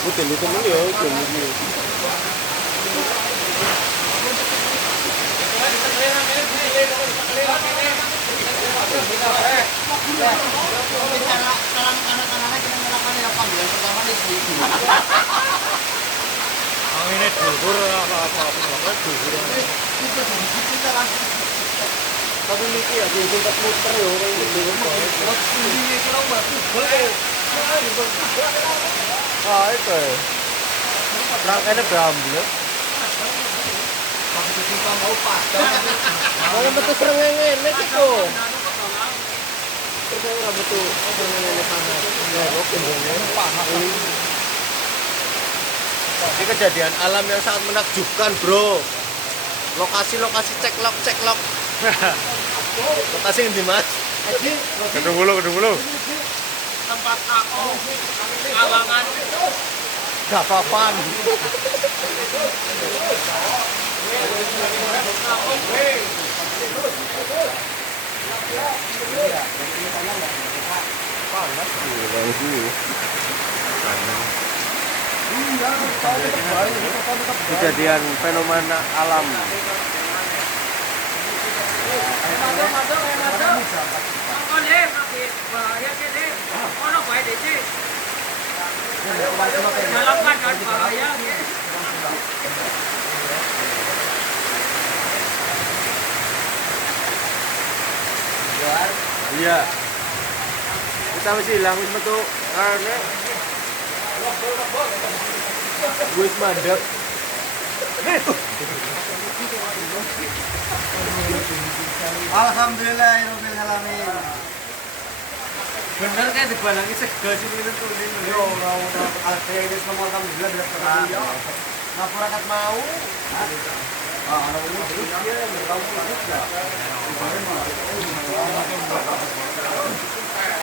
Udah lu temen ya, udah lu. Anginnya dhuwur apa-apa banget dhuwur. Tapi niki ya sing sempat muter yo kayak gitu. Ah, itu. Rangkainya berambil. Kalau betul serengenge iki kok. Terus ora betul serengenge panas. Ya kok kendene panas. Ini kejadian alam yang sangat menakjubkan, bro. Lokasi-lokasi ceklok. Lokasi yang di mas. Kedung bulu. Tempat aku awangan Gak papan. Panas sih. Kejadian fenomena alam. con đi bahaya ke deh ono bae deh sih dalam keadaan bahaya Iya. Kita masih hilang wis metu karena wis mandek. Alhamdulillahirabbil alamin. Bener kan dibalangi sego sih minum kuning. Yo, ora ada ini semua alhamdulillah bisa terang. Masyarakat mau. Ah, ana ini dia, kamu juga.